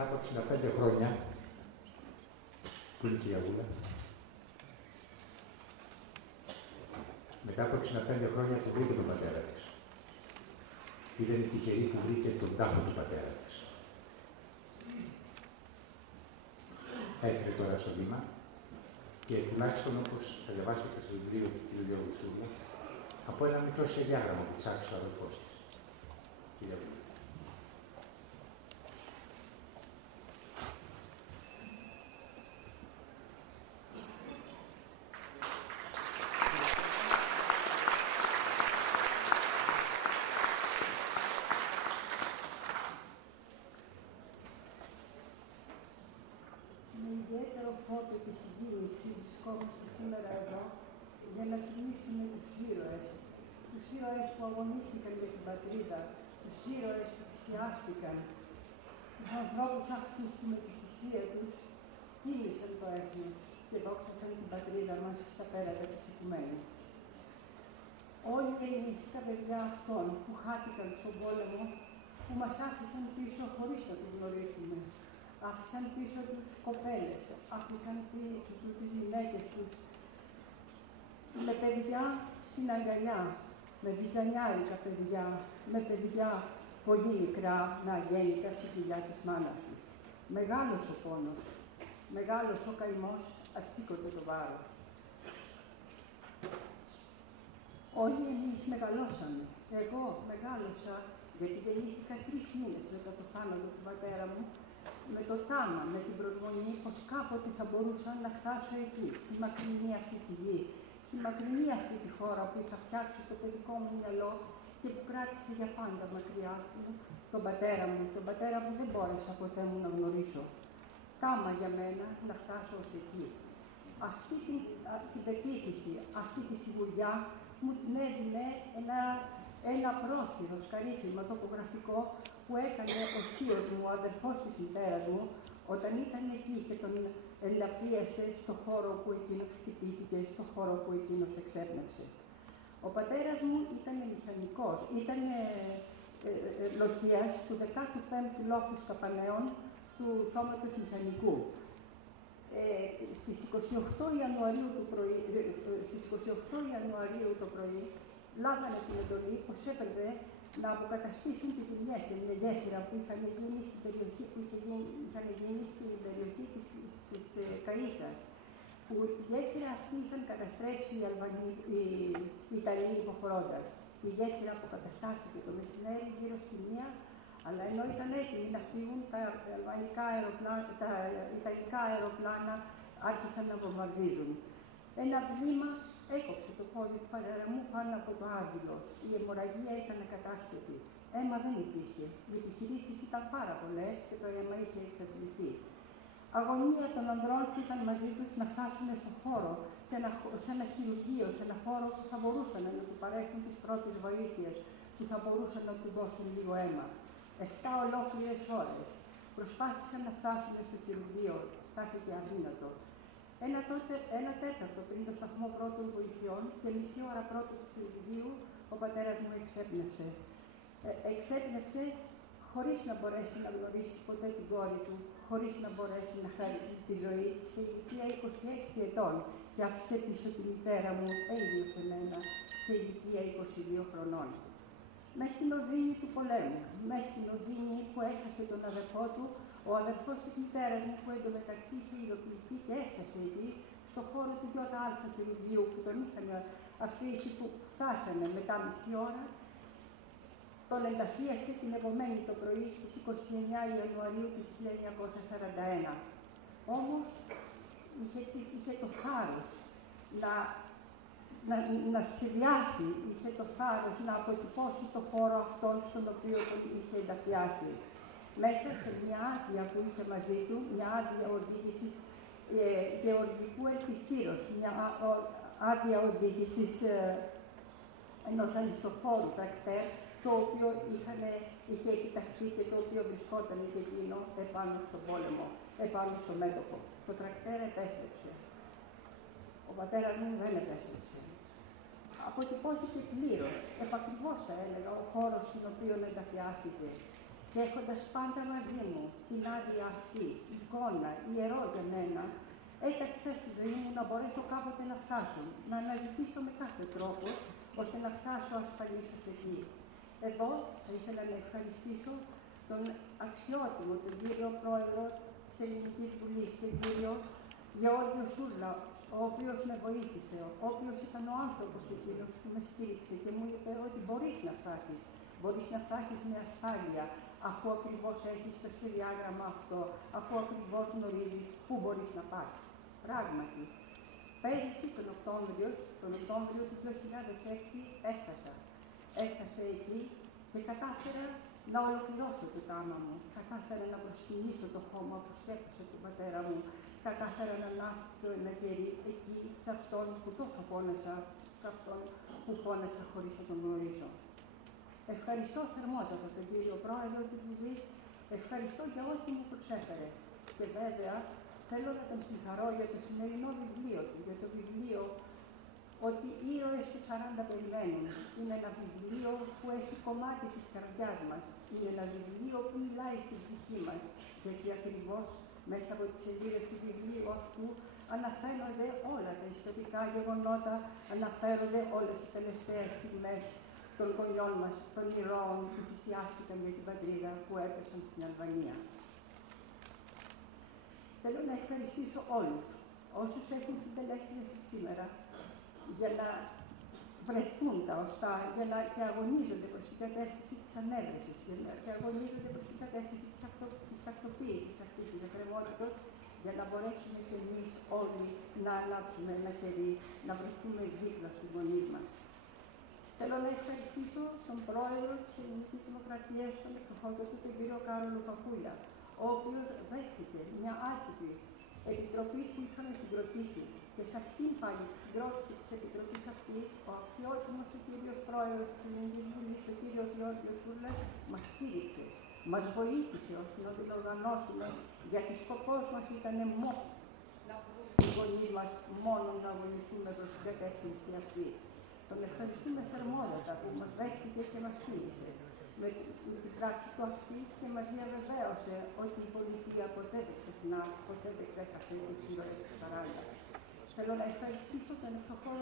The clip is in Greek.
μετά από 65 χρόνια, που είναι και η Αγούλα, μετά από 65 χρόνια που βρήκε τον πατέρα της, ήταν τυχερή που βρήκε τον τάφο του πατέρα της. Έρχεται τώρα στο βήμα και τουλάχιστον όπως θα διαβάσετε στο βιβλίο του κ. Γιώργου Σούλου, από ένα μικρό σχεδιάγραμμα που ψάξει ο αδελφός της. Κύριε Βουλή. Και συγκίνηση βρισκόμαστε σήμερα εδώ για να τιμήσουμε τους ήρωες που αγωνίστηκαν για την πατρίδα, τους ήρωες που θυσιάστηκαν, τους ανθρώπους αυτούς που με τη θυσία τους τίμησαν το έθνος και δόξασαν την πατρίδα μας στα πέρατα της οικουμένης. Όλοι εμείς τα παιδιά αυτών που χάθηκαν στον πόλεμο, που μας άφησαν πίσω χωρίς να τους γνωρίσουμε, άφησαν πίσω τους κοπέλες, άφησαν πίσω τους τις γυναίκες τους, με παιδιά στην αγκαλιά, με βυζανιάρικα παιδιά, με παιδιά πολύ μικρά να γέννητα στη δουλειά της μάνας τους. Μεγάλος ο πόνος, μεγάλος ο καημός, ασήκωτε το βάρος. Όλοι εμείς μεγαλώσαμε. Εγώ μεγάλωσα, γιατί γεννήθηκα 3 μήνες μετά το θάνατο του πατέρα μου, με το τάμα, με την προσμονή πως κάποτε θα μπορούσα να φτάσω εκεί, στη μακρινή αυτή τη γη, στη μακρινή αυτή τη χώρα που είχα φτιάξει το παιδικό μου μυαλό και που κράτησε για πάντα μακριά μου τον πατέρα μου δεν μπόρεσα ποτέ μου να γνωρίσω. Τάμα για μένα να φτάσω ως εκεί. Αυτή την πεποίθηση, αυτή τη σιγουριά μου την έδινε ένα πρόχειρο σκαρίφημα τοπογραφικό που έκανε ο θείος μου, ο αδερφός της μητέρας μου, όταν ήταν εκεί και τον ελαφίασε στο χώρο που εκείνος χτυπήθηκε, στο χώρο που εκείνος εξέπνευσε. Ο πατέρας μου ήταν μηχανικός, ήταν λοχείας του 15ου λόχου Σκαπανέων του Σώματος Μηχανικού. Στις 28 Ιανουαρίου το πρωί λάβανε την εντολή πως έπρεπε να αποκαταστήσουν τις ζημιές σε μια γέφυρα που είχαν γίνει στην περιοχή, της Καΐκας. Που η γέφυρα αυτή είχαν καταστρέψει οι Ιταλοί υποχωρώντας. Η γέφυρα αποκαταστάθηκε το μεσημέρι γύρω στη 1, αλλά ενώ ήταν έτοιμοι να φύγουν, τα ιταλικά αεροπλάνα άρχισαν να βομβαρδίζουν. Ένα βήμα έκοψε το πόδι του πατέρα μου πάνω από το άδειλο. Η αιμορραγία ήταν ακατάσχετη. Αίμα δεν υπήρχε. Οι επιχειρήσεις ήταν πάρα πολλές και το αίμα είχε εξαντληθεί. Αγωνία των ανδρών που ήταν μαζί τους να φτάσουν στον χώρο, σε ένα χειρουργείο, σε ένα χώρο που θα μπορούσαν να του παρέχουν τις πρώτες βοήθειες, που θα μπορούσαν να του δώσουν λίγο αίμα. 7 ολόκληρες ώρες προσπάθησαν να φτάσουν στο χειρουργείο, στάθηκε αδύνατο. Ένα τέταρτο πριν το σταθμό πρώτων βοηθειών και μισή ώρα πρώτου του χειρουργείου, ο πατέρας μου εξέπνευσε. Εξέπνευσε χωρίς να μπορέσει να γνωρίσει ποτέ την κόρη του, χωρίς να μπορέσει να χάρει τη ζωή, σε ηλικία 26 ετών και άφησε πίσω τη μητέρα μου, ίδιο σε μένα, σε ηλικία 22 χρονών. Μες στην οδύνη του πολέμου, μες στην οδύνη που έχασε τον αδερφό του, ο αδερφός της μητέρας μου, που εντωμεταξύ είχε ειδοποιηθεί και έφτασε εκεί, στο χώρο του ΙΑ χειρουργείου που τον είχαν αφήσει, που φτάσανε μετά μισή ώρα, τον ενταφίασε την επομένη το πρωί στις 29 Ιανουαρίου του 1941. Όμως είχε το θάρρος να σχεδιάσει, είχε το θάρρος να αποτυπώσει το χώρο αυτόν στον οποίο τον είχε ενταφιάσει. Μέσα σε μια άδεια που είχε μαζί του, μια άδεια οδήγησης γεωργικού ελπιστήρως, μια άδεια οδήγησης ενός ανισοφόρου τρακτέρ, το οποίο είχε επιταχθεί και το οποίο βρισκόταν και εκείνο επάνω στον πόλεμο, επάνω στο μέτωπο. Το τρακτέρ επέστρεψε. Ο πατέρας μου δεν επέστρεψε. Αποτυπώθηκε πλήρως, επακριβώς θα έλεγα, ο χώρος στον οποίο ενταφιάστηκε. και έχοντας πάντα μαζί μου την άδεια αυτή, εικόνα, ιερό για μένα, έταξα στη ζωή μου να μπορέσω κάποτε να φτάσω, να αναζητήσω με κάθε τρόπο, ώστε να φτάσω ασφαλής ως εκεί. Εδώ θα ήθελα να ευχαριστήσω τον αξιότιμο, τον κύριο Πρόεδρο της Ελληνικής Βουλής, τον κύριο Γεώργιο Σούρλα, ο οποίος με βοήθησε, ο οποίος ήταν ο άνθρωπος εκείνος που με στήριξε και μου είπε ότι μπορείς να φτάσεις με ασφάλεια, αφού ακριβώς έχεις το σχεδιάγραμμα αυτό, αφού ακριβώς γνωρίζεις πού μπορείς να πας. Πράγματι, πέρυσι τον Οκτώβριο του 2006 έφτασα εκεί και κατάφερα να ολοκληρώσω το τάμα μου. Κατάφερα να προσκυνήσω το χώμα που σκέφτησε τον πατέρα μου. Κατάφερα να ανάψω ένα κερί εκεί, σε αυτόν που τόσο πόνεσα, σε αυτόν που πόνεσα χωρίς να τον γνωρίσω. Ευχαριστώ θερμότατα τον κύριο Πρόεδρο της Βουλής, ευχαριστώ για ό,τι μου προσέφερε. Και βέβαια θέλω να τον συγχαρώ για το σημερινό βιβλίο του, για το βιβλίο ότι οι ήρωες του 40 περιμένουν. Είναι ένα βιβλίο που έχει κομμάτι της καρδιάς μας. Είναι ένα βιβλίο που μιλάει στην ψυχή μας, γιατί ακριβώς μέσα από τις σελίδες του βιβλίου αυτού αναφέρονται όλα τα ιστορικά γεγονότα, αναφέρονται όλες τις τελευταίες στιγμές των γονιών μας, των ηρώων που θυσιάστηκαν για την πατρίδα, που έπεσαν στην Αλβανία. Θέλω να ευχαριστήσω όλους όσους έχουν συντελέσει μέχρι σήμερα για να βρεθούν τα ωστά, και αγωνίζονται προς την κατεύθυνση της ανέβρεσης, και αγωνίζονται προς την κατεύθυνση της τακτοποίησης αυτής της εκκρεμότητος, για να μπορέσουμε και εμείς όλοι να ανάψουμε ένα κερί, να βρεθούμε δίπλα στους γονείς μας. Θέλω να ευχαριστήσω τον Πρόεδρο της Ελληνικής Δημοκρατίας, τον εξοχότατο τον κύριο Κάρολο Παπούλια, ο οποίος δέχτηκε μια άτυπη επιτροπή που είχαμε συγκροτήσει. Και σε αυτήν πάλι τη συγκρότηση της επιτροπής αυτής, ο αξιότιμος ο κύριος Πρόεδρος της Ελληνικής Βουλής, ο κύριος Γεώργιος Σούρλας, μας στήριξε, μας βοήθησε ώστε να την οργανώσουμε, γιατί σκοπός μας ήταν μόνο να βρούμε οι γονείς μας, μόνο να αγωνιστούμε προς την κατεύθυνση αυτή. Τον ευχαριστούμε θερμότατα που μας δέχτηκε και μας στήριξε με την πράξη του αυτή και μας διαβεβαίωσε ότι η πολιτεία ποτέ δεν ξεχνά, ποτέ δεν ξέχασε τους ήρωες του 40. Θέλω να ευχαριστήσω τον εξοχό